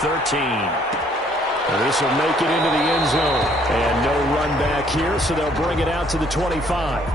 13. This will make it into the end zone. And no run back here, so they'll bring it out to the 25.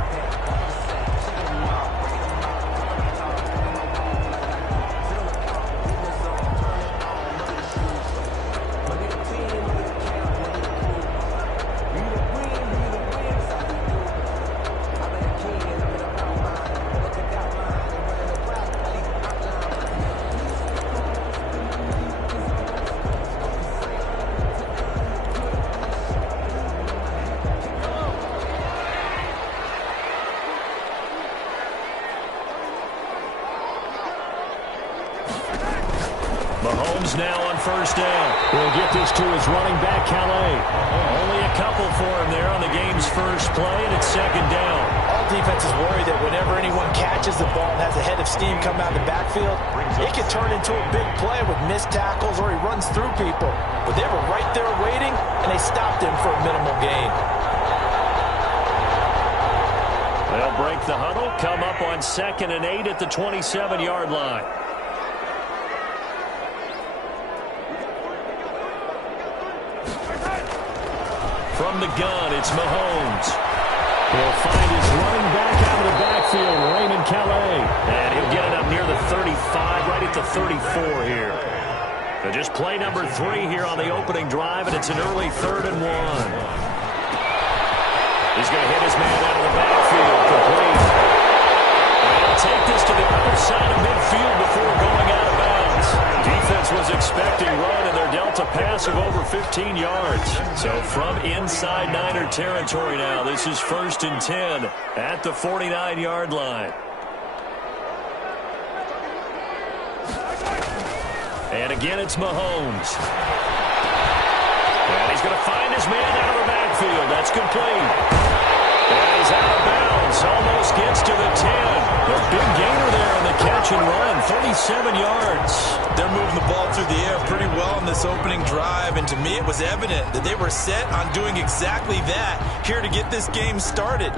Mahomes now on first down. We'll get this to his running back, Calais. Only a couple for him there on the game's first play, and it's second down. All defenses worry that whenever anyone catches the ball and has a head of steam come out of the backfield, it can turn into a big play with missed tackles or he runs through people. But they were right there waiting, and they stopped him for a minimal gain. They'll break the huddle, come up on 2nd and 8 at the 27-yard line. From the gun, it's Mahomes. He'll find his running back out of the backfield, Raymond Calais. And he'll get it up near the 35, right at the 34 here. So just play number 3 here on the opening drive, and it's an early 3rd and 1. He's going to hit his man out of the backfield, complete. And he'll take this to the other side of midfield before going out of bounds. Defense was expecting run, and they're dealt a pass of over 15 yards. So from inside Niner territory now, this is 1st and 10 at the 49-yard line. And again, it's Mahomes. And he's going to find his man out of the backfield. That's complete. And he's out of bounds. Almost gets to the 10. The big gainer there on the catch and run. 37 yards. They're moving the ball through the air pretty well in this opening drive. And to me, it was evident that they were set on doing exactly that here to get this game started.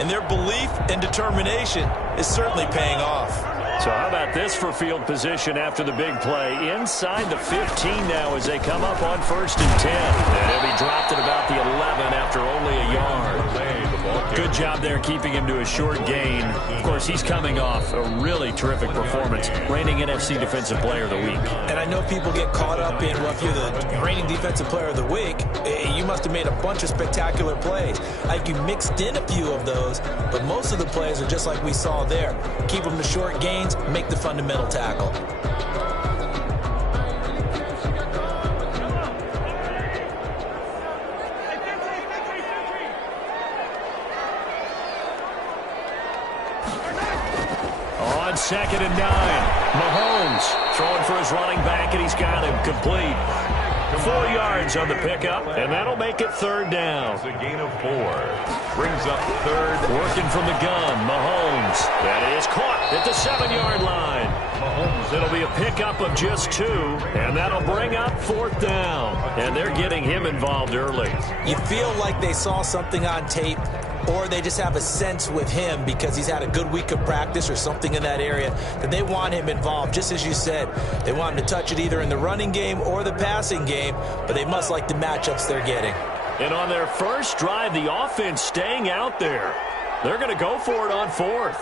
And their belief and determination is certainly paying off. So how about this for field position after the big play? Inside the 15 now as they come up on 1st and 10. And he'll be dropped at about the 11 after only a yard. Good job there keeping him to a short gain. Of course, he's coming off a really terrific performance. Reigning NFC Defensive Player of the Week. And I know people get caught up in, well, if you're the reigning Defensive Player of the Week, you must have made a bunch of spectacular plays. Like you mixed in a few of those, but most of the plays are just like we saw there. Keep them to short gains, make the fundamental tackle. On 2nd and 9, Mahomes throwing for his running back, and he's got him complete. 4 yards on the pickup, and that'll make it 3rd down. It's a gain of 4. Brings up 3rd. Working from the gun, Mahomes. That is caught at the 7-yard line. It'll be a pickup of just 2, and that'll bring up 4th down. And they're getting him involved early. You feel like they saw something on tape, or they just have a sense with him because he's had a good week of practice or something in that area that they want him involved. Just as you said, they want him to touch it either in the running game or the passing game, but they must like the matchups they're getting. And on their first drive, the offense staying out there. They're going to go for it on 4th.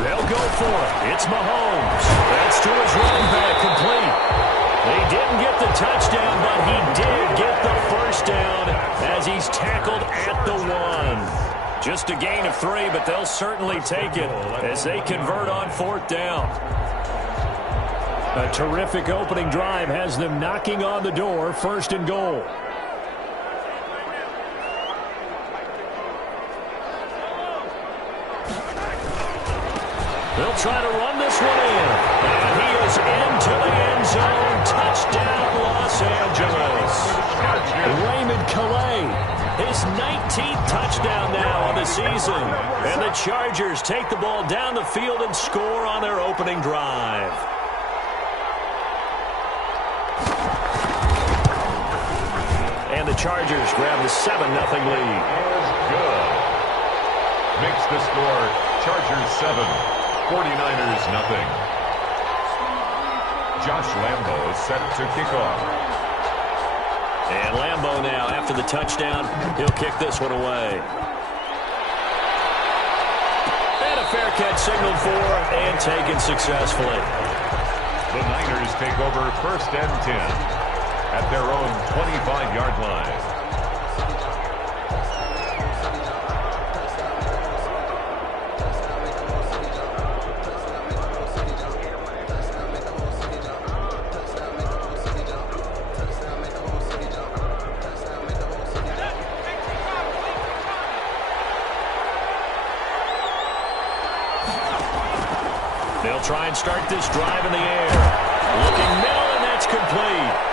They'll go for it. It's Mahomes. That's to his running back, complete. He didn't get the touchdown, but he did get the first down as he's tackled at the 1. Just a gain of 3, but they'll certainly take it as they convert on 4th down. A terrific opening drive has them knocking on the door, 1st and goal. They'll try to run this one in. And he is into the end zone. Touchdown, Los Angeles. Raymond Calais, his 19th touchdown now on the season. And the Chargers take the ball down the field and score on their opening drive. the Chargers grab the 7-0 lead. Good. Makes the score Chargers 7, 49ers nothing. Josh Lambo is set to kick off. And Lambo now, after the touchdown, he'll kick this one away. And a fair catch signaled for and taken successfully. The Niners take over 1st and 10 at their own 25-yard line. They'll try and start this drive in the air. Looking middle, and that's complete.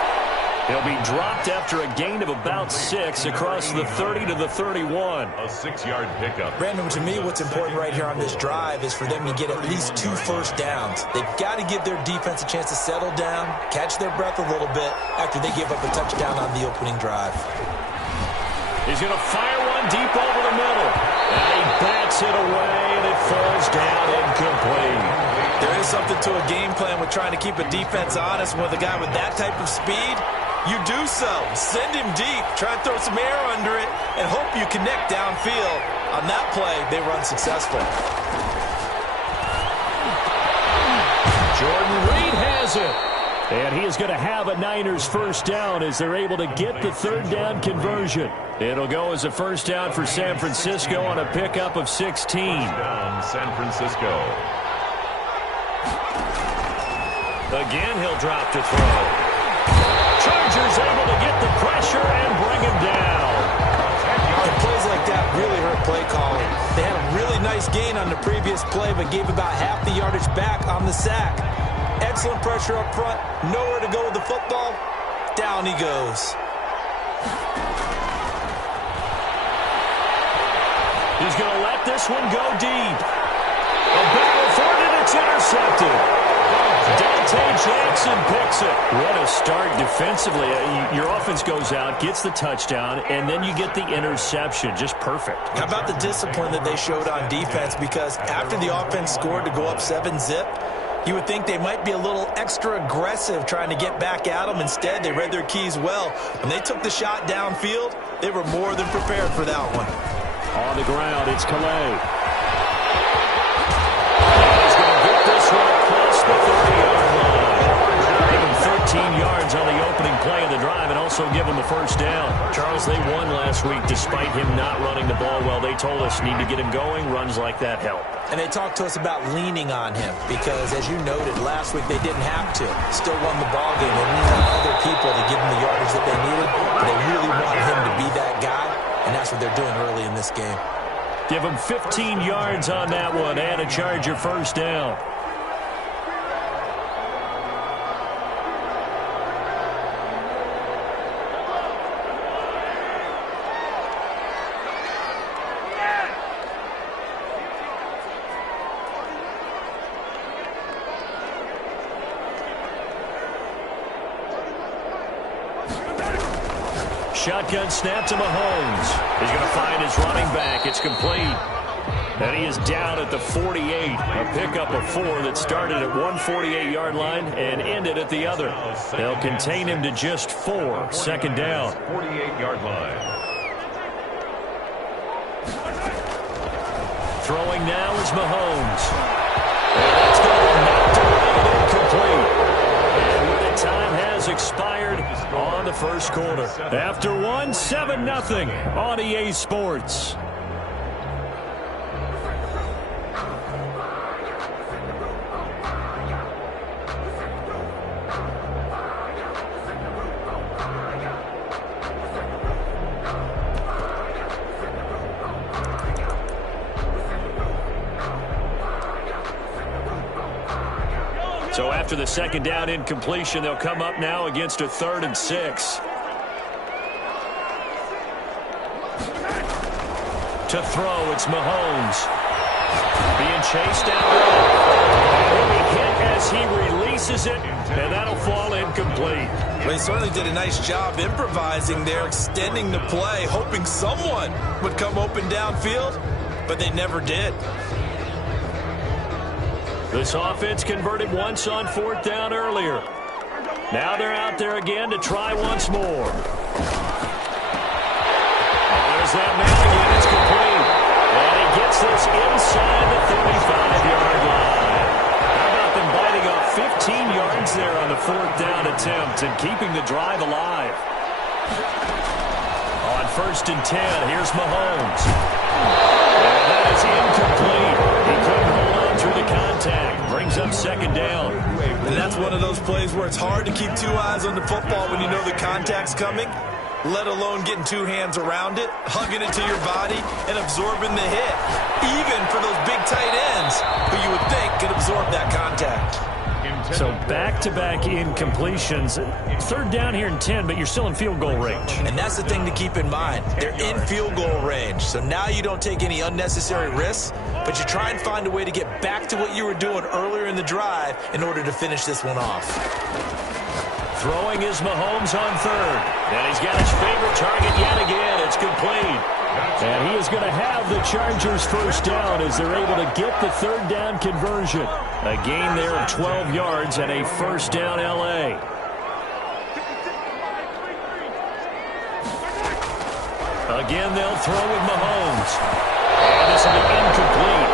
He'll be dropped after a gain of about 6 across the 30 to the 31. A 6-yard pickup. Brandon, to me, what's important right here on this drive is for them to get at least 2 first downs. They've got to give their defense a chance to settle down, catch their breath a little bit after they give up a touchdown on the opening drive. He's going to fire one deep over the middle. And he bats it away, and it falls down incomplete. There is something to a game plan with trying to keep a defense honest. With a guy with that type of speed, you do so. Send him deep. Try and throw some air under it and hope you connect downfield. On that play, they run successful. Jordan Reed has it. And he is going to have a Niners first down as they're able to get the 3rd down conversion. It'll go as a first down for San Francisco on a pickup of 16. Down San Francisco. Again, he'll drop to throw. Chargers able to get the pressure and bring him down. And plays like that really hurt play calling. They had a really nice gain on the previous play, but gave about half the yardage back on the sack. Excellent pressure up front. Nowhere to go with the football. Down he goes. He's going to let this one go deep. A battle for it, and it's intercepted. Dante Jackson picks it. What a start defensively. Your offense goes out, gets the touchdown, and then you get the interception. Just perfect. How about the discipline that they showed on defense? Because after the offense scored to go up 7-zip, you would think they might be a little extra aggressive trying to get back at them. Instead, they read their keys well. When they took the shot downfield, they were more than prepared for that one. On the ground, it's Calais. He's going to get this one across the 30-yard line. Give him 13 yards on the opening play of the drive and also give him a first down. Charles, they won last week despite him not running the ball well. They told us need to get him going. Runs like that help. And they talked to us about leaning on him because, as you noted, last week they didn't have to. Still won the ball game. They leaned on other people to give them the yardage that they needed. But they really want him to be that guy, and that's what they're doing early in this game. Give him 15 yards on that one and a Charger first down. Shotgun snap to Mahomes. He's going to find his running back. It's complete. And he is down at the 48. A pickup of 4 that started at 148-yard line and ended at the other. They'll contain him to just 4. Second down. 48-yard line. Throwing now is Mahomes. And that's going to be knocked away and incomplete. And when the time has expired on the first quarter. After 7-0 on EA Sports. So after the second down incompletion, they'll come up now against a 3rd and 6. To throw, it's Mahomes. Being chased down. And he'll be hit as he releases chases it, and that'll fall incomplete. Well, he certainly did a nice job improvising there, extending the play, hoping someone would come open downfield, but they never did. This offense converted once on 4th down earlier. Now they're out there again to try once more. There's that man again. It's complete. And he gets this inside the 35-yard line. How about them biting off 15 yards there on the 4th down attempt and keeping the drive alive? On 1st and 10, here's Mahomes. And that is incomplete. He couldn't hold on through the contact. Brings up 2nd down. And that's one of those plays where it's hard to keep 2 eyes on the football when you know the contact's coming, let alone getting 2 hands around it, hugging it to your body, and absorbing the hit. Even for those big tight ends who you would think could absorb that contact. So back-to-back incompletions. 3rd down here and 10, but you're still in field goal range. And that's the thing to keep in mind. They're in field goal range. So now you don't take any unnecessary risks, but you try and find a way to get back to what you were doing earlier in the drive in order to finish this one off. Throwing is Mahomes on 3rd. And he's got his favorite target yet again. It's complete. And he is going to have the Chargers 1st down as they're able to get the 3rd down conversion. A gain there of 12 yards and a 1st down L.A. Again, they'll throw with Mahomes. And this will be incomplete.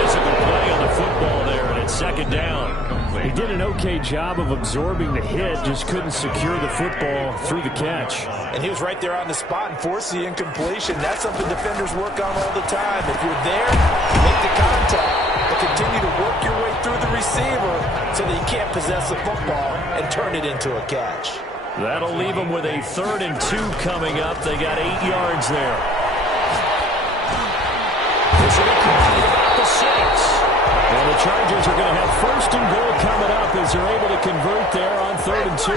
Physical play on the football there, and it's 2nd down. He did an okay job of absorbing the hit, just couldn't secure the football through the catch. And he was right there on the spot and forced the incompletion. That's something defenders work on all the time. If you're there, make the contact, but continue to work your way through the receiver so that you can't possess the football and turn it into a catch. That'll leave them with a 3rd and 2 coming up. They got 8 yards there. This will be complete about the 6. And the Chargers are going to have 1st and goal coming up as they're able to convert there on 3rd and 2.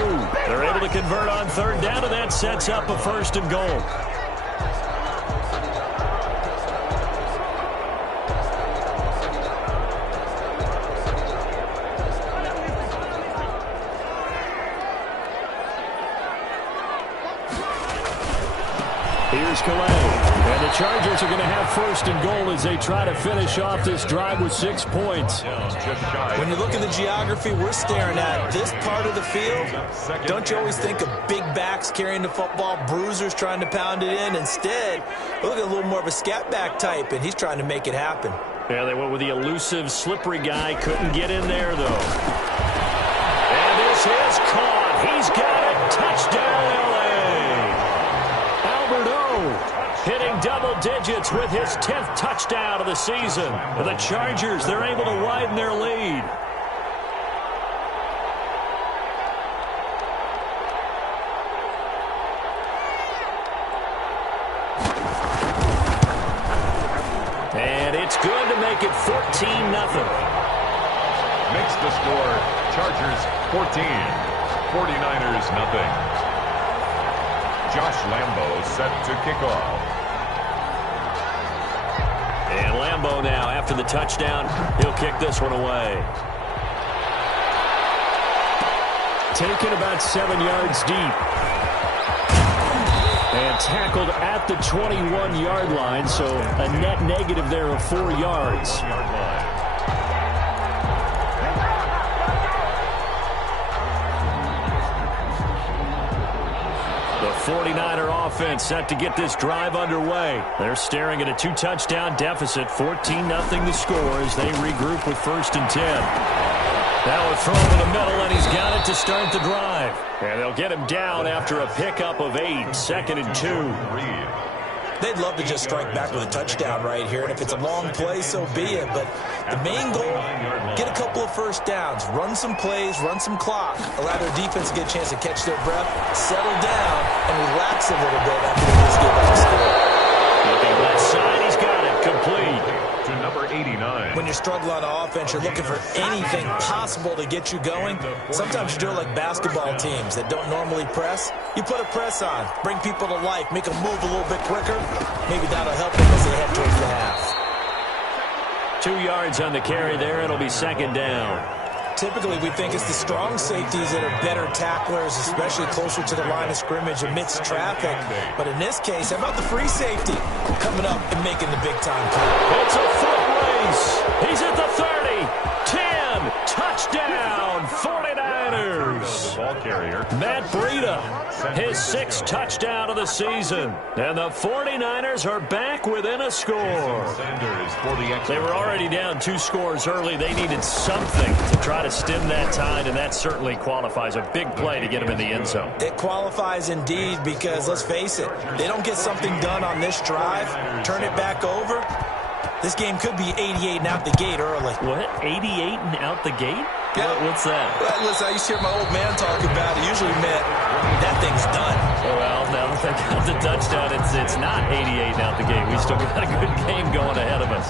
They're able to convert on 3rd down, and that sets up a 1st and goal. Here's Calais. And the Chargers are going to have 1st and goal as they try to finish off this drive with 6 points. When you look at the geography we're staring at, this part of the field, don't you always think of big backs carrying the football, bruisers trying to pound it in? Instead, look at a little more of a scat back type, and he's trying to make it happen. Yeah, they went with the elusive, slippery guy. Couldn't get in there, though. And this is caught. He's got it. Touchdown, L.A. Hitting double digits with his 10th touchdown of the season. The Chargers, they're able to widen their lead. And it's good to make it 14-0. Makes the score Chargers 14, 49ers nothing. Josh Lambo set to kick off. And Lambo now, after the touchdown, he'll kick this one away. Taken about 7 yards deep. And tackled at the 21-yard line, so a net negative there of 4 yards. The 49er offense set to get this drive underway. They're staring at a 2-touchdown deficit, 14-0 the score as they regroup with 1st and 10. Now a throw in the middle, and he's got it to start the drive. And they'll get him down after a pickup of 8, 2nd and 2. They'd love to just strike back with a touchdown right here, and if it's a long play, so be it. But the main goal, get a couple of 1st downs, run some plays, run some clock, allow their defense to get a chance to catch their breath, settle down, and relax a little bit after they just give up a score. Looking left side, he's got it, complete. To number 89. When you struggle on offense, you're looking for anything possible to get you going. Sometimes you do it like basketball teams that don't normally press. You put a press on, bring people to life, make them move a little bit quicker. Maybe that'll help them as they head towards the half. 2 yards on the carry there. It'll be 2nd down. typically we think it's the strong safeties that are better tacklers, especially closer to the line of scrimmage amidst traffic. But in this case, how about the free safety coming up and making the big-time play? It's a foot race. He's at the 30, 10, touchdown, 49ers. Ball carrier. Matt Breida, his 6th touchdown of the season. And the 49ers are back within a score. Sanders for the extra. They were already down 2 scores early. They needed something to try to stem that tide, and that certainly qualifies. A big play to get them in the end zone. It qualifies indeed because, let's face it, they don't get something done on this drive, turn it back over, this game could be 88 and out the gate early. What? 88 and out the gate? Yeah. What's that? Well, listen, I used to hear my old man talk about it. Usually meant that thing's done. Well, now that they got the touchdown, it's not 88 and out the gate. We still got a good game going ahead of us.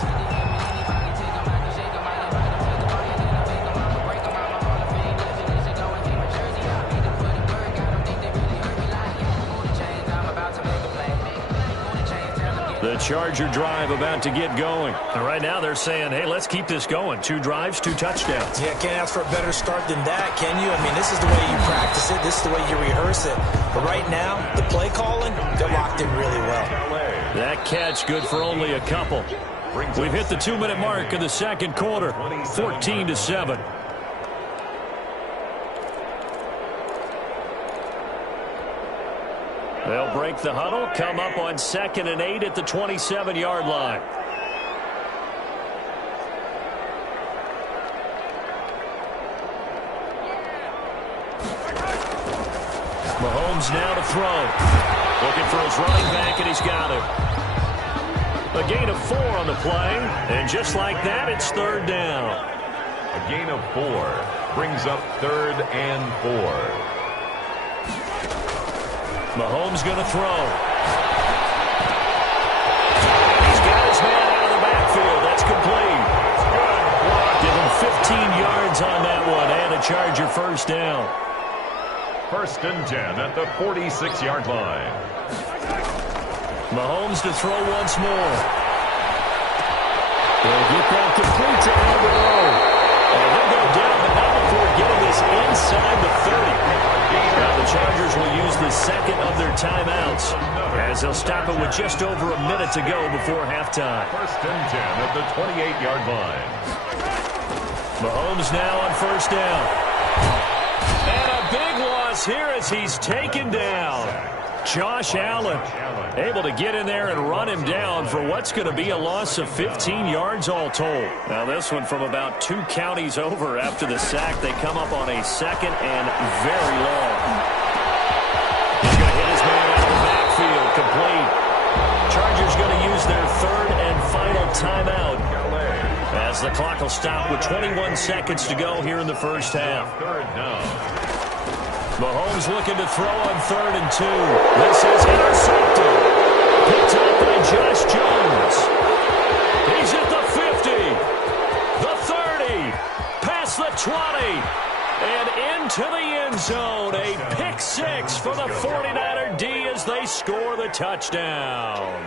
The Charger drive about to get going. And right now they're saying, hey, let's keep this going. 2 drives, 2 touchdowns. Yeah, can't ask for a better start than that, can you? I mean, this is the way you practice it. This is the way you rehearse it. But right now, the play calling, they're locked in really well. That catch good for only a couple. We've hit the 2-minute mark of the second quarter, 14-7. They'll break the huddle, come up on 2nd and 8 at the 27-yard line. Mahomes now to throw. Looking for his running back, and he's got it. A gain of 4 on the play, and just like that, it's 3rd down. A gain of 4 brings up 3rd and 4. Mahomes going to throw. He's got his man out of the backfield. That's complete. Give him 15 yards on that one and a Charger first down. 1st and 10 at the 46-yard line. Mahomes to throw once more. They'll get that complete to Alvaro. And he'll go down, but not before getting this inside the 30. Now the Chargers will use the 2nd of their timeouts as they'll stop it with just over a minute to go before halftime. 1st and 10 at the 28-yard line. Mahomes now on 1st down. And a big loss here as he's taken down. Josh Allen able to get in there and run him down for what's going to be a loss of 15 yards all told. Now this one from about 2 counties over after the sack. They come up on a 2nd and very long. He's going to hit his man out of the backfield. Complete. Chargers going to use their 3rd and final timeout as the clock will stop with 21 seconds to go here in the first half. 3rd down. Mahomes looking to throw on 3rd and 2. This is intercepted. Picked up by Josh Jones. He's at the 50, the 30, past the 20, and into the end zone. A pick 6 for the 49er D as they score the touchdown.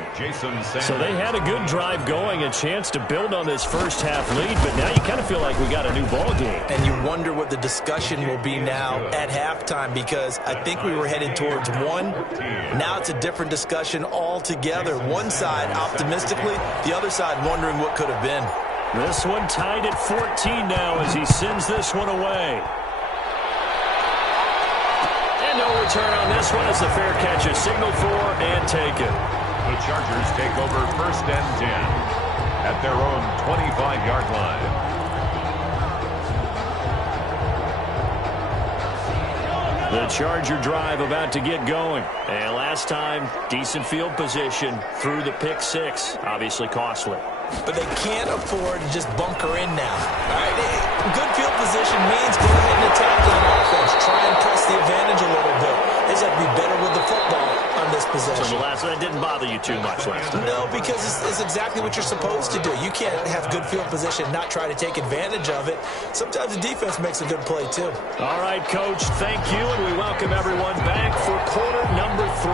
So they had a good drive going, a chance to build on this first half lead, but now you kind of feel like we got a new ball game. And you wonder what the discussion will be now at halftime, because I think we were headed towards 1. Now it's a different discussion altogether. One side optimistically, the other side wondering what could have been. This one tied at 14 now as he sends this one away. And no return on this one as the fair catch is signaled for and taken. The Chargers take over 1st and 10 at their own 25-yard line. The Charger drive about to get going. And last time, decent field position through the pick 6. Obviously costly. But they can't afford to just bunker in now. All right, good field position means go ahead and attack on offense. Try and press the advantage a little bit. They just have to be better with the football on this possession. So the last one didn't bother you too much last time? No, because it's exactly what you're supposed to do. You can't have good field position and not try to take advantage of it. Sometimes the defense makes a good play, too. All right, Coach, thank you, and we welcome everyone back for quarter number 3.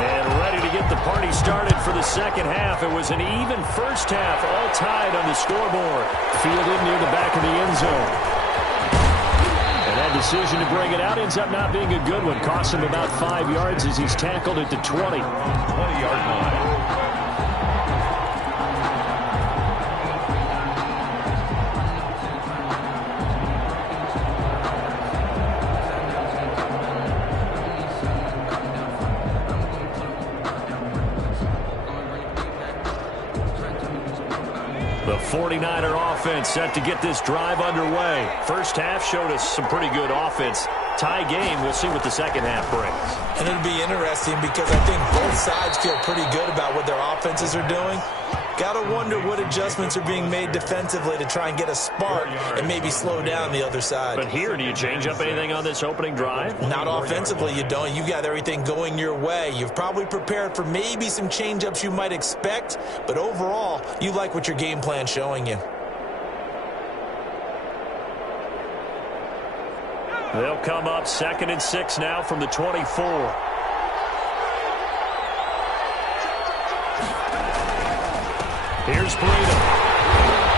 And ready to get the party started for the second half. It was an even first half, all tied on the scoreboard. Fielded near the back of the end zone. And that decision to bring it out ends up not being a good one. Cost him about 5 yards as he's tackled at the 20. 20-yard line. The 49er offense set to get this drive underway. First half showed us some pretty good offense. Tie game, we'll see what the second half brings. And it'll be interesting because I think both sides feel pretty good about what their offenses are doing. Got to wonder what adjustments are being made defensively to try and get a spark and maybe slow down the other side. But here, do you change up anything on this opening drive? Not offensively, you don't. You've got everything going your way. You've probably prepared for maybe some change-ups you might expect, but overall, you like what your game plan's showing you. They'll come up 2nd and 6 now from the 24. Here's Breida.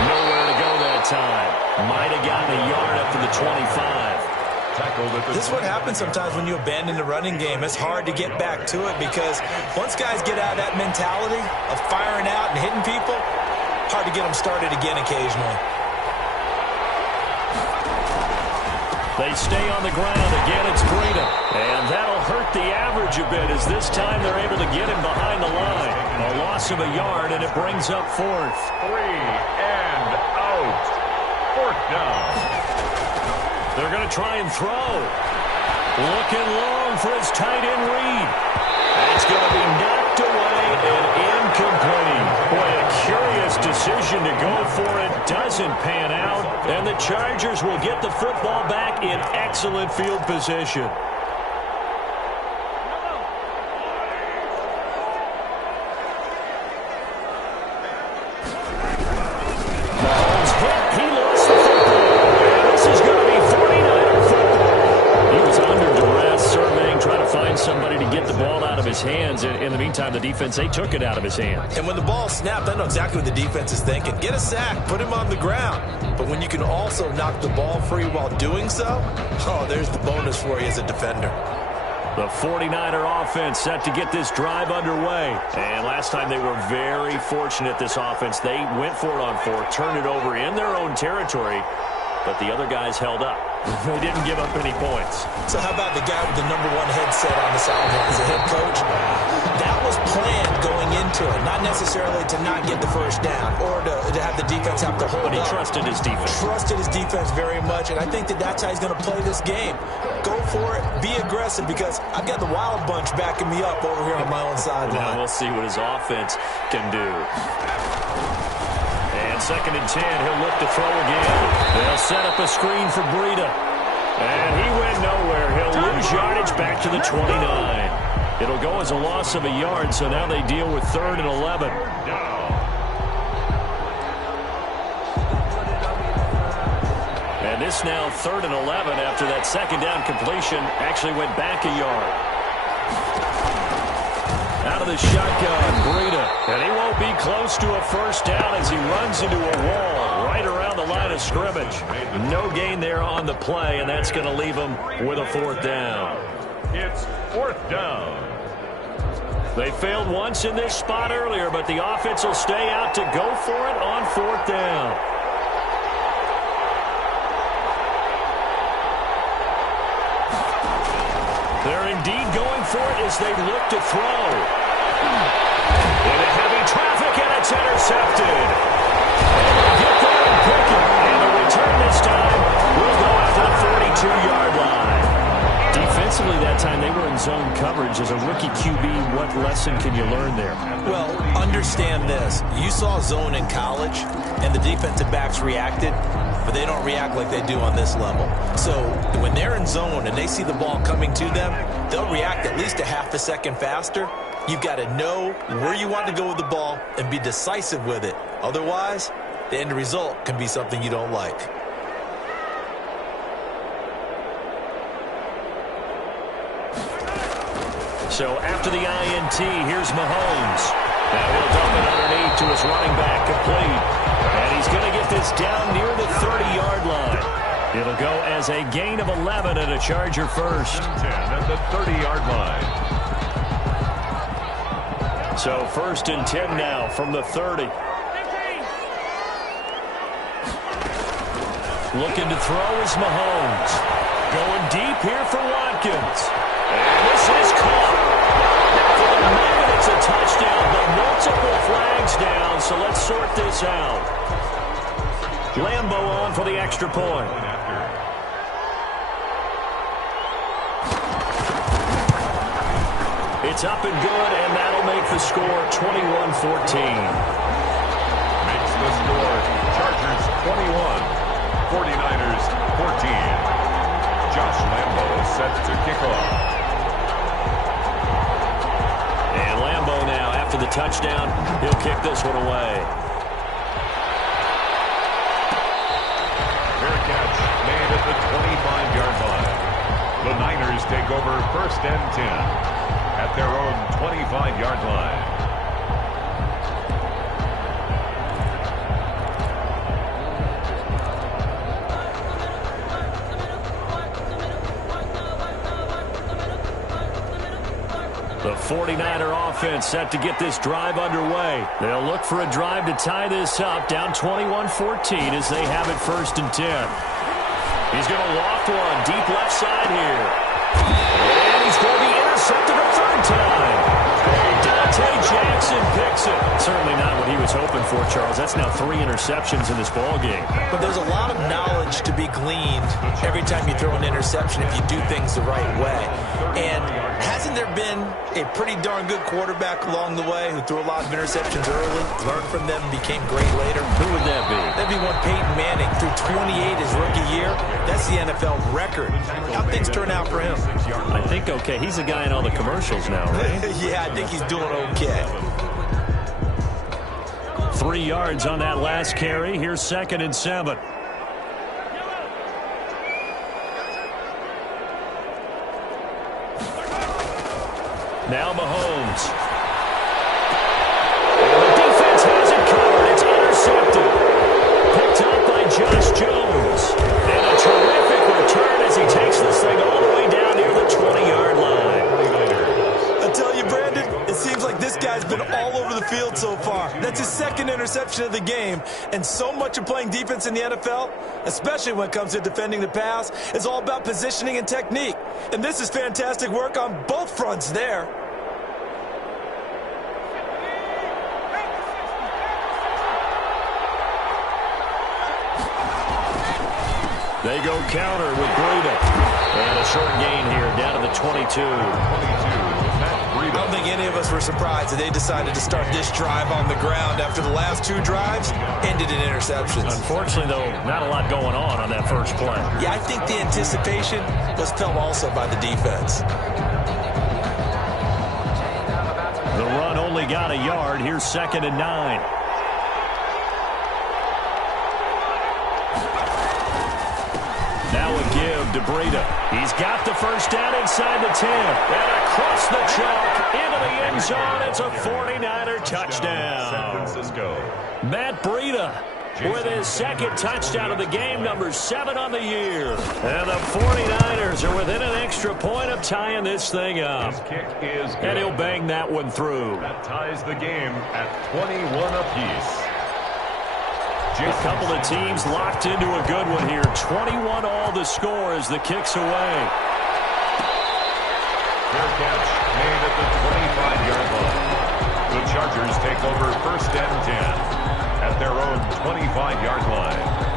Nowhere to go that time. Might have gotten a yard up to the 25. This is what happens sometimes when you abandon the running game. It's hard to get back to it because once guys get out of that mentality of firing out and hitting people, hard to get them started again occasionally. They stay on the ground. Again, it's Breida. And that'll hurt the average a bit as this time they're able to get him behind the line. A loss of a yard, and it brings up 4th. 3 and out. 4th down. They're going to try and throw. Looking long for his tight end Reed. That's going to be knocked away and incomplete. Boy, a curious decision to go for it. Doesn't pan out. And the Chargers will get the football back in excellent field position. Mahomes hit. He lost the football. And this is going to be 49er football. He was under duress, surveying, trying to find somebody to get the ball out of his hands. In the meantime, the defense, they took it out of his hands. And when the ball snapped, I know exactly what the defense is thinking. Get a sack, put him on the ground. But when you can also knock the ball free while doing so, oh, there's the bonus for you as a defender. The 49er offense set to get this drive underway. And last time they were very fortunate, this offense. They went for it on 4th, turned it over in their own territory, but the other guys held up. They didn't give up any points. So how about the guy with the #1 headset on the sideline as a head coach? That was planned going into it, not necessarily to not get the first down or to have the defense have to hold up. But he trusted his defense. Trusted his defense very much, and I think that's how he's going to play this game. Go for it. Be aggressive because I've got the Wild Bunch backing me up over here on my own sideline. Now we'll see what his offense can do. And 2nd and 10, he'll look to throw again. They'll set up a screen for Breida. And he went nowhere. He'll lose yardage back to the 29. It'll go as a loss of a yard, so now they deal with 3rd and 11. And this now 3rd and 11 after that 2nd down completion actually went back a yard. Out of the shotgun, Breida. And he won't be close to a first down as he runs into a wall right around the line of scrimmage. No gain there on the play, and that's going to leave him with a 4th down. It's 4th down. They failed once in this spot earlier, but the offense will stay out to go for it on 4th down. They're indeed going for it as they look to throw. Into heavy traffic, and it's intercepted. And they'll get there and pick it. And the return this time will go out to the 42-yard line. Defensively that time, they were in zone coverage. As a rookie QB, what lesson can you learn there? Well, understand this. You saw zone in college, and the defensive backs reacted, but they don't react like they do on this level. So when they're in zone and they see the ball coming to them, they'll react at least a half a second faster. You've got to know where you want to go with the ball and be decisive with it. Otherwise, the end result can be something you don't like. So after the INT, here's Mahomes. Now he'll dump it underneath to his running back, complete. And he's going to get this down near the 30-yard line. It'll go as a gain of 11 and a Charger first. 10 at the 30-yard line. So 1st and 10 now from the 30. Looking to throw is Mahomes. Going deep here for Watkins. And this is caught. For the moment, it's a touchdown, but multiple flags down, so let's sort this out. Lambo on for the extra point. It's up and good, and that'll make the score 21-14. Makes the score Chargers 21. 49ers 14. Josh Lambo set to kick off. And Lambo now, after the touchdown, he'll kick this one away. Fair catch made at the 25-yard line. The Niners take over 1st and 10 at their own 25-yard line. The 49er offense set to get this drive underway. They'll look for a drive to tie this up, down 21-14 as they have it 1st and 10. He's going to loft one deep left side here. And he's going to be intercepted a 3rd time. Jackson picks it. Certainly not what he was hoping for, Charles. That's now 3 interceptions in this ballgame. But there's a lot of knowledge to be gleaned every time you throw an interception if you do things the right way. And hasn't there been a pretty darn good quarterback along the way who threw a lot of interceptions early, learned from them, became great later? Who would that be? That'd be one Peyton Manning, threw 28 his rookie year. That's the NFL record. How things turn out for him? I think okay. He's the guy in all the commercials now, right? Yeah, I think he's doing okay. 3 yards on that last carry. Here's 2nd and 7. Now Mahomes. And the defense has it covered. It's intercepted. Picked up by Josh Jones. And a terrific return as he takes this thing all the way down near the 20-yard line. I tell you, Brandon, it seems like this guy's been all over the field so far. That's his 2nd interception of the game. And so much of playing defense in the NFL, especially when it comes to defending the pass, is all about positioning and technique. And this is fantastic work on both fronts there. They go counter with Breida. And a short gain here down to the 22. I don't think any of us were surprised that they decided to start this drive on the ground after the last 2 drives ended in interceptions. Unfortunately, though, not a lot going on that first play. Yeah, I think the anticipation was felt also by the defense. The run only got a yard. Here's 2nd and 9. Now a give to Breida. He's got the first down inside the 10. And across the chalk into the end zone. It's a 49er touchdown. San Francisco. Matt Breida with his 2nd touchdown of the game, number 7 on the year. And the 49ers are within an extra point of tying this thing up. His kick is good. And he'll bang that one through. That ties the game at 21 apiece. A couple of teams locked into a good one here. 21 all the score as the kick's away. Fair catch made at the 25-yard line. The Chargers take over 1st and 10 at their own 25-yard line.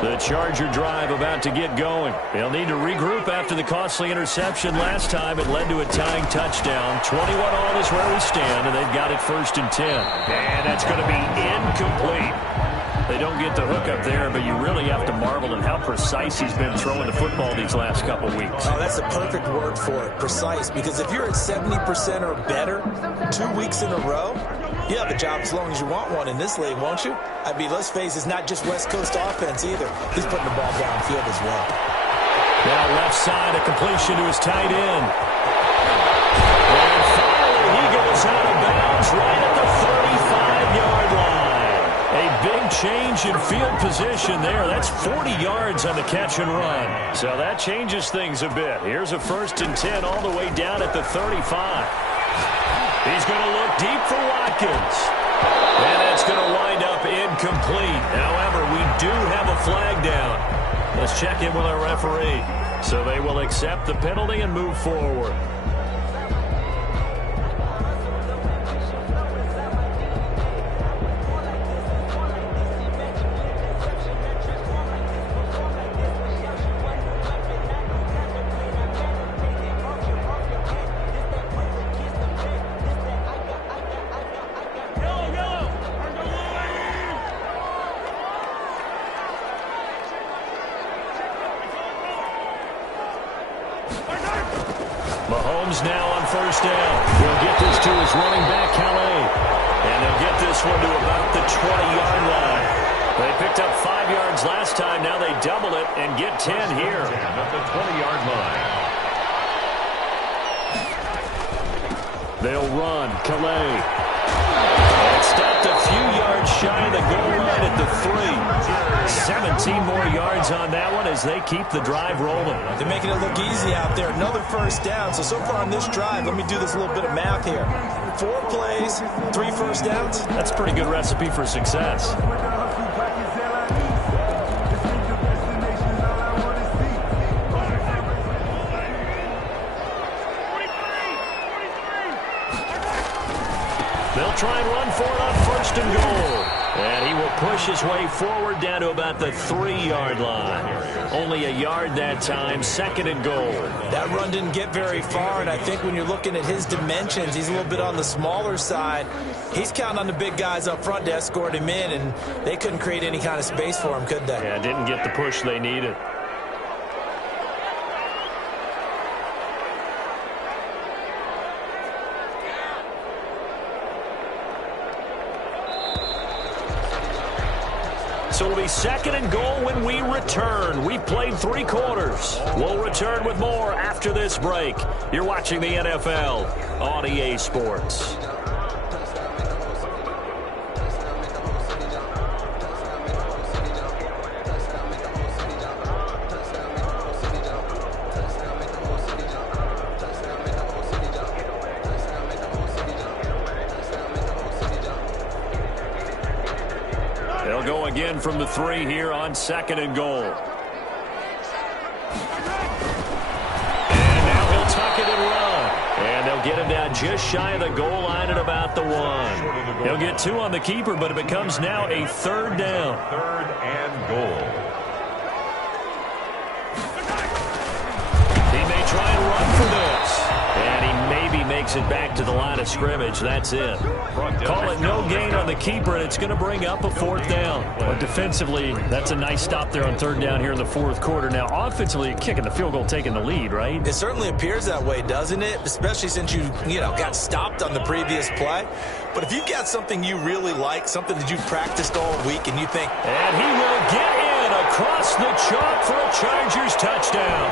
The Charger drive about to get going. They'll need to regroup after the costly interception last time. It led to a tying touchdown. 21 all is where we stand, and they've got it 1st and 10. And that's going to be incomplete. They don't get the hook up there, but you really have to marvel at how precise he's been throwing the football these last couple weeks. Oh, that's a perfect word for it, precise, because if you're at 70% or better 2 weeks in a row, you have a job as long as you want one in this league, won't you? I mean, let's face it, it's not just West Coast offense either. He's putting the ball downfield as well. Now left side, a completion to his tight end. And finally, he goes out of bounds right at the 35-yard line. A change in field position there. That's 40 yards on the catch and run. So that changes things a bit. Here's a 1st and 10 all the way down at the 35. He's going to look deep for Watkins. And it's going to wind up incomplete. However, we do have a flag down. Let's check in with our referee. So they will accept the penalty and move forward. Mahomes now on 1st down. He'll get this to his running back, Calais. And they'll get this one to about the 20-yard line. They picked up 5 yards last time. Now they double it and get 10 here. At the 20-yard line. They'll run. Calais. And stopped a few yards shy of the goal line at the 3. 17 more yards on that one as they keep the drive rolling. They're making it look easy out there. Another 1st down. So far on this drive, let me do this little bit of math here. 4 plays, 3 1st downs. That's a pretty good recipe for success. They'll try and run for it on 1st and goal. And he will push his way forward down to about the 3-yard line. Only a yard that time, 2nd and goal. That run didn't get very far, and I think when you're looking at his dimensions, he's a little bit on the smaller side. He's counting on the big guys up front to escort him in, and they couldn't create any kind of space for him, could they? Yeah, didn't get the push they needed. So it'll be 2nd and goal when we return. We've played 3 quarters. We'll return with more after this break. You're watching the NFL on EA Sports. They'll go again from the 3 here on 2nd and goal. And now he'll tuck it and run. And they'll get him down just shy of the goal line at about the 1. He'll get 2 on the keeper, but it becomes now a 3rd down. 3rd and goal. He may try and run for this. And he maybe makes it back to the line of scrimmage. That's it. Call it no gain on the keeper, and it's going to bring up a 4th down. But defensively, that's a nice stop there on 3rd down here in the 4th quarter. Now, offensively, kicking the field goal, taking the lead, right? It certainly appears that way, doesn't it? Especially since you got stopped on the previous play. But if you've got something you really like, something that you've practiced all week, and you think... And he will get in across the chalk for a Chargers touchdown.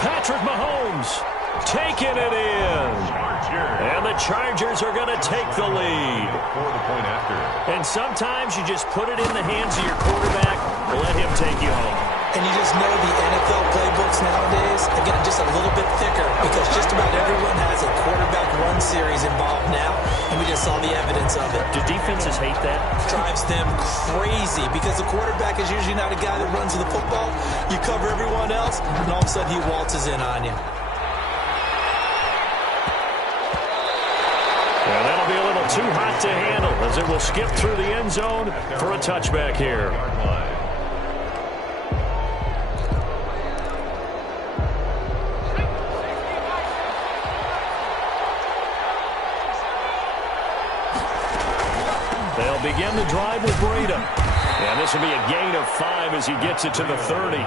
Patrick Mahomes taking it in. And the Chargers are going to take the lead. For the point after. And sometimes you just put it in the hands of your quarterback and let him take you home. And you just know the NFL playbooks nowadays have gotten just a little bit thicker because just about everyone has a quarterback run series involved now, and we just saw the evidence of it. Do defenses hate that? Drives them crazy because the quarterback is usually not a guy that runs the football. You cover everyone else, and all of a sudden he waltzes in on you. And that'll be a little too hot to handle as it will skip through the end zone for a touchback here. They'll begin the drive with Breida. And this will be a gain of 5 as he gets it to the 30.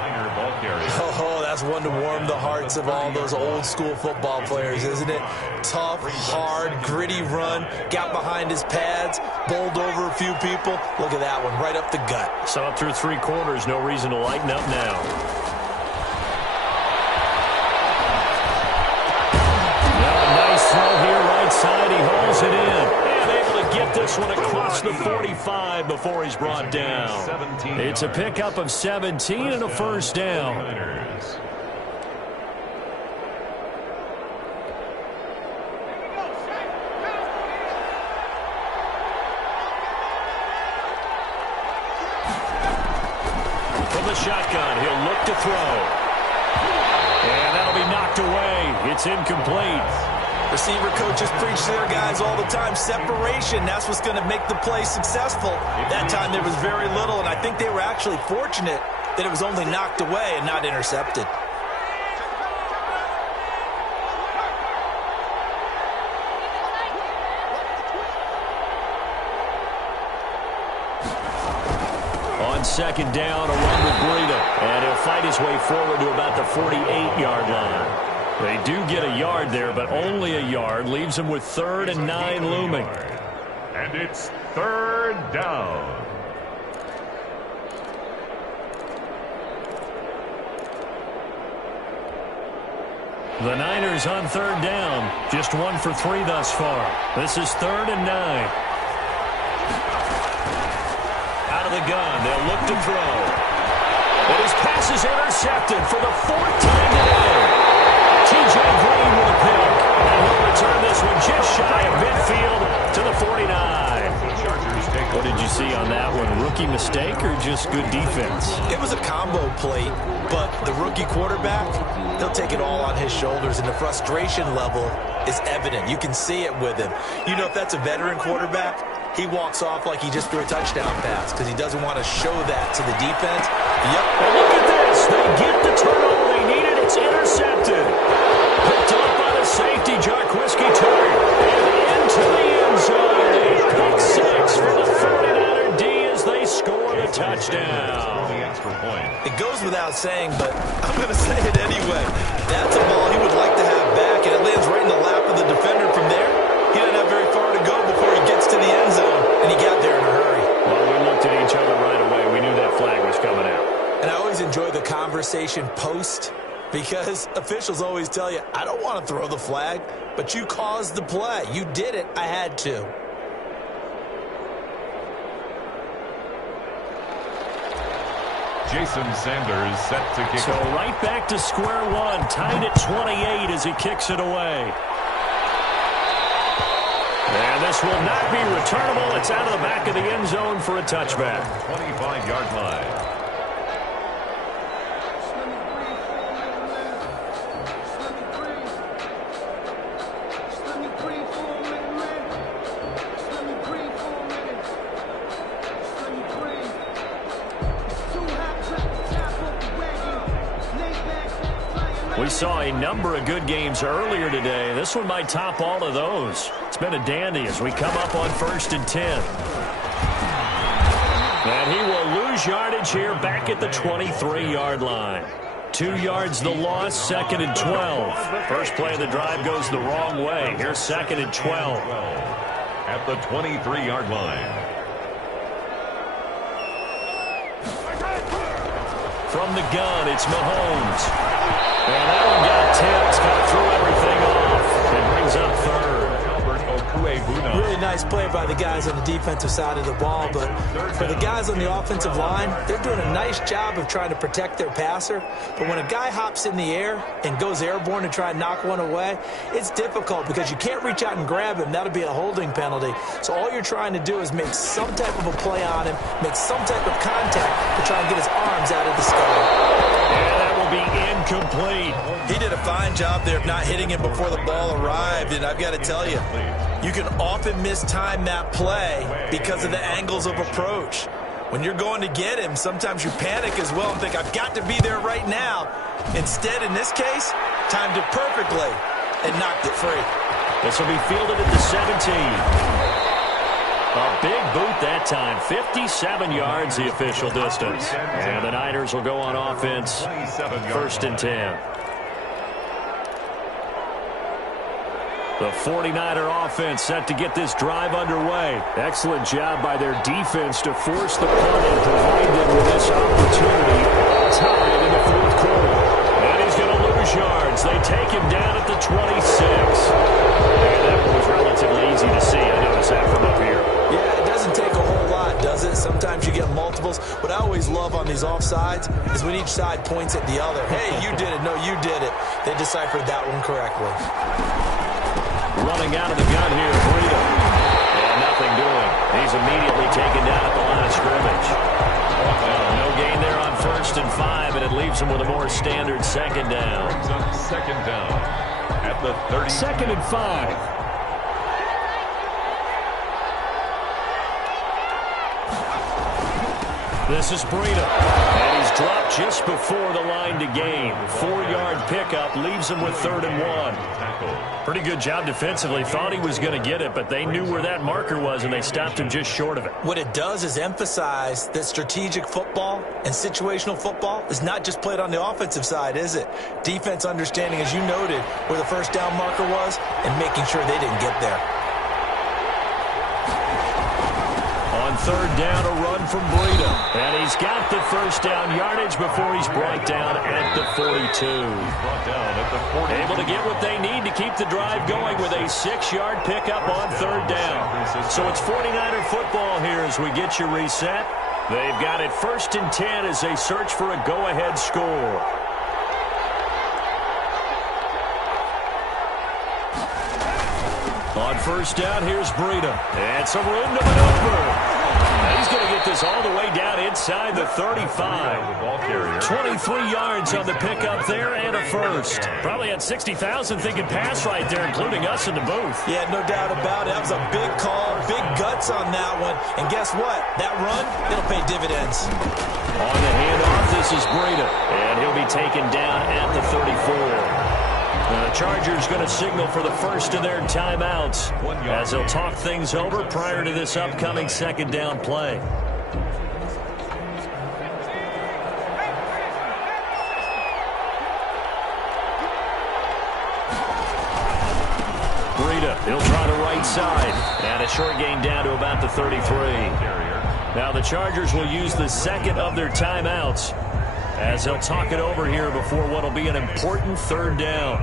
Oh, that's one to warm the hearts of all those old school football players, isn't it? Tough, hard, gritty run, got behind his pads, bowled over a few people. Look at that one, right up the gut. So up through 3 quarters, no reason to lighten up now. Now a nice throw here right side. He hauls it in. And able to get this one across the 45 before he's brought down. It's a pickup of 17 and a first down. From the shotgun, he'll look to throw. And that'll be knocked away. It's incomplete. Receiver coaches preach to their guys all the time. Separation, that's what's going to make the play successful. That time there was very little, and I think they were actually fortunate that it was only knocked away and not intercepted. On second down, a run with Breida. And he'll fight his way forward to about the 48-yard line. They do get a yard there, but only a yard. Leaves him with 3rd and 9 looming. And it's 3rd down. The Niners on 3rd down. Just 1 for 3 thus far. This is 3rd and 9. Out of the gun, they'll look to throw. And his pass is intercepted for the 4th time today. T.J. Green with a pick. And he'll return this one just shy of midfield to the 49. What did you see on that one? Rookie mistake or just good defense? It was a combo plate, but the rookie quarterback, he'll take it all on his shoulders, and the frustration level is evident. You can see it with him. You know, if that's a veteran quarterback, he walks off like he just threw a touchdown pass because he doesn't want to show that to the defense. Yep. And look at this. They get the turnover they needed. It's intercepted. Picked up by the safety, Jarquiski Turner. And into the end zone. A pick 6 for the 49er D as they score the touchdown. It goes without saying, but I'm going to say it anyway. That's a ball he would like to have back, and it lands right in the lap of the defender from there. He doesn't have very far to go before he gets to the end zone, and he got there in a hurry. Well, we looked at each other right away. We knew that flag was coming out. And I always enjoy the conversation post, because officials always tell you, I don't want to throw the flag, but you caused the play. You did it. I had to. Jason Sanders set to kick. So right back to square one, tied at 28 as he kicks it away. And this will not be returnable. It's out of the back of the end zone for a touchback. 25-yard line. We saw a number of good games earlier today. This one might top all of those. It's been a dandy as we come up on 1st and 10. And he will lose yardage here back at the 23-yard line. 2 yards the loss, 2nd and 12. First play of the drive goes the wrong way. Here's 2nd and 12. At the 23-yard line. From the gun, it's Mahomes. And that one got tipped, got threw everything off, and brings up 3rd. Really nice play by the guys on the defensive side of the ball, but for the guys on the offensive line, they're doing a nice job of trying to protect their passer. But when a guy hops in the air and goes airborne to try and knock one away, it's difficult because you can't reach out and grab him. That'll be a holding penalty. So all you're trying to do is make some type of a play on him, make some type of contact to try and get his arms out of the sky. And that will be incomplete. He did a fine job there of not hitting him before the ball arrived, and I've got to tell you, you can often mistime that play because of the angles of approach. When you're going to get him, sometimes you panic as well and think, I've got to be there right now. Instead, in this case, timed it perfectly and knocked it free. This will be fielded at the 17. A big boot that time. 57 yards the official distance. And the Niners will go on offense. 1st and 10. The 49er offense set to get this drive underway. Excellent job by their defense to force the punt and provide them with this opportunity. Tied in the 4th quarter. And he's going to lose yards. They take him down at the 26. And that one was relatively easy to see. I noticed that from up here. best is when each side points at the other. Hey, you did it. No, you did it. They deciphered that one correctly. Running out of the gun here, Breida. And nothing doing. He's immediately taken down at the line of scrimmage. No gain there on 1st and 5, and it leaves him with a more standard 2nd down. Second down at the 30. 2nd and 5. This is Breida, and he's dropped just before the line to gain. 4-yard pickup leaves him with 3rd and 1. Pretty good job defensively. Thought he was going to get it, but they knew where that marker was, and they stopped him just short of it. What it does is emphasize that strategic football and situational football is not just played on the offensive side, is it? Defense understanding, as you noted, where the 1st down marker was and making sure they didn't get there. On 3rd down, a run from Breida. And he's got the 1st down yardage before he's brought down at the 42. Able to get what they need to keep the drive going with a 6-yard pickup on 3rd down. So it's 49er football here as we get you reset. They've got it 1st and 10 as they search for a go-ahead score. On 1st down, here's Breida. And some room to maneuver. He's going to get this all the way down inside the 35. 23 yards on the pickup there and a 1st. Probably had 60,000 thinking pass right there, including us in the booth. Yeah, no doubt about it. That was a big call, big guts on that one. And guess what? That run, it'll pay dividends. On the handoff, this is Breida. And he'll be taken down at the 34. The Chargers going to signal for the first of their timeouts as they'll talk things over prior to this upcoming 2nd down play. Breida, he'll try the right side. And a short gain down to about the 33. Now the Chargers will use the 2nd of their timeouts as they'll talk it over here before what will be an important 3rd down.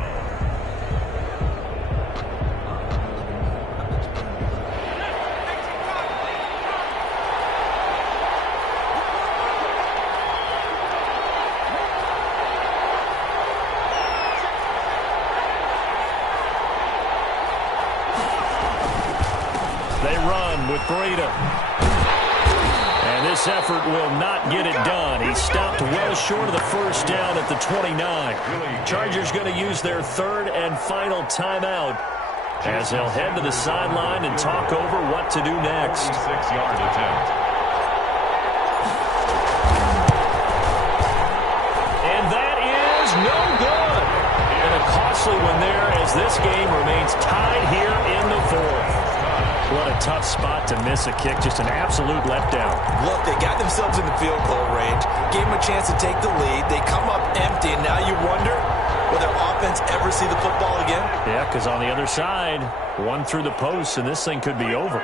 They run with Breida. And this effort will not get it done. He stopped well short of the 1st down at the 29. Chargers going to use their 3rd and final timeout as they'll head to the sideline and talk over what to do next. 6-yard attempt. And that is no good. And a costly one there as this game remains tied here in the 4th. What a tough spot to miss a kick. Just an absolute letdown. Look, they got themselves in the field goal range, gave them a chance to take the lead. They come up empty, and now you wonder, will their offense ever see the football again? Yeah, because on the other side, one through the post, and this thing could be over.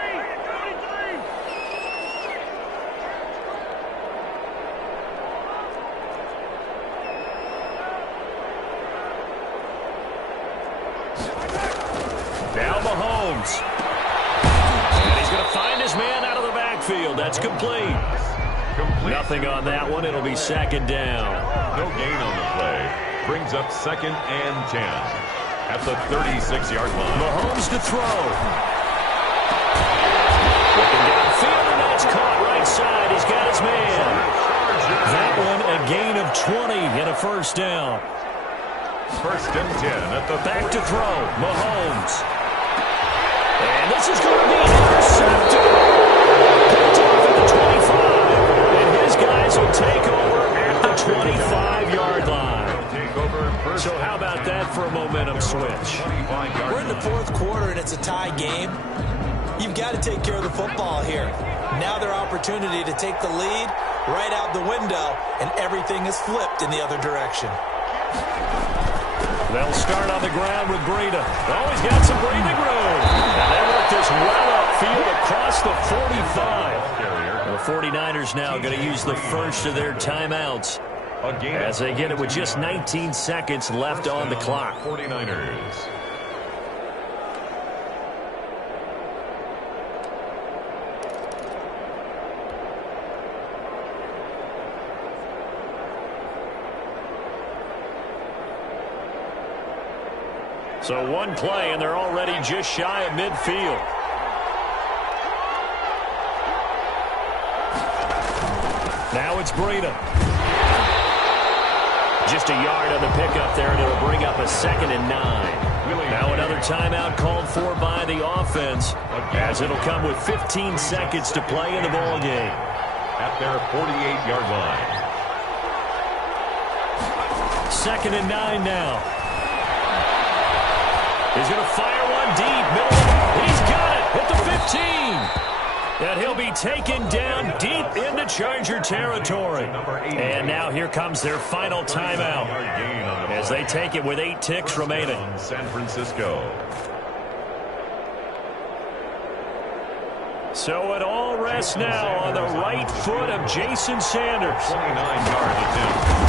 Now Mahomes. Find his man out of the backfield. That's complete. Nothing on that one. It'll be 2nd down. No gain on the play. Brings up 2nd and 10 at the 36-yard line. Mahomes to throw. Looking downfield, and that's caught right side. He's got his man. That one a gain of 20 and a 1st down. 1st and 10 at the back to throw. Mahomes. And this is going to be intercepted. Picked off at the 25. And his guys will take over at the 25-yard line. So how about that for a momentum switch? We're in the 4th quarter, and it's a tie game. You've got to take care of the football here. Now their opportunity to take the lead right out the window, and everything is flipped in the other direction. They'll start on the ground with Breida. Always got some breathing room. And they work this well upfield across the 45. The 49ers now going to use the 1st of their timeouts as they get it with just 19 seconds left on the clock. 49ers. So one play, and they're already just shy of midfield. Now it's Breida. Just a yard on the pickup there, and it'll bring up a 2nd and 9. Now another timeout called for by the offense, as it'll come with 15 seconds to play in the ball game. At their 48-yard line. 2nd and 9 now. He's going to fire one deep. Middle. He's got it at the 15. And he'll be taken down deep into Charger territory. And now here comes their final timeout as they take it with 8 ticks remaining. San Francisco. So it all rests now on the right foot of Jason Sanders. 29-yard attempt.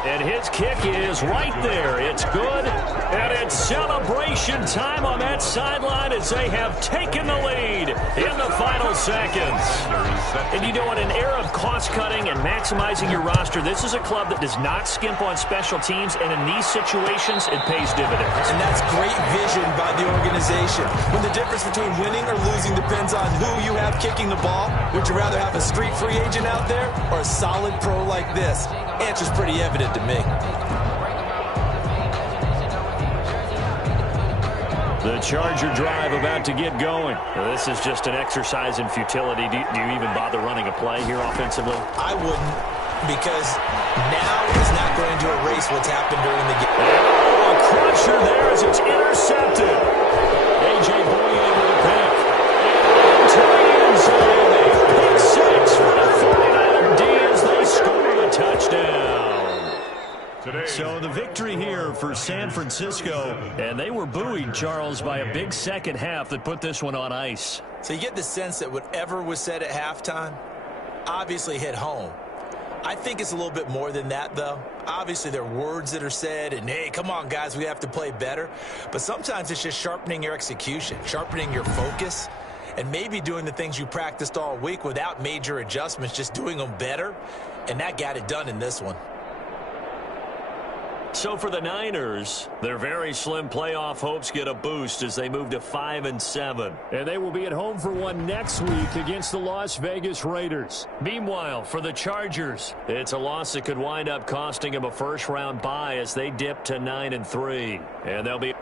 And his kick is right there. It's good. And it's celebration time on that sideline as they have taken the lead in the final seconds. And you know, in an era of cost-cutting and maximizing your roster, this is a club that does not skimp on special teams, and in these situations, it pays dividends. And that's great vision by the organization. When the difference between winning or losing depends on who you have kicking the ball, would you rather have a street free agent out there or a solid pro like this? Answer's pretty evident to me. The Charger drive about to get going. Now, this is just an exercise in futility. Do you even bother running a play here offensively? I wouldn't, because now is not going to erase what's happened during the game. Oh, a crusher there as it's intercepted. A.J. Boye with a pick. And to the end zone. Pick 6 for the 49er D as they score the touchdown. So the victory here for San Francisco. And they were buoyed, Charles, by a big second half that put this one on ice. So you get the sense that whatever was said at halftime obviously hit home. I think it's a little bit more than that, though. Obviously, there are words that are said, and, hey, come on, guys, we have to play better. But sometimes it's just sharpening your execution, sharpening your focus, and maybe doing the things you practiced all week without major adjustments, just doing them better. And that got it done in this one. So for the Niners, their very slim playoff hopes get a boost as they move to 5-7. And they will be at home for one next week against the Las Vegas Raiders. Meanwhile, for the Chargers, it's a loss that could wind up costing them a first-round bye as they dip to 9-3. And they'll be...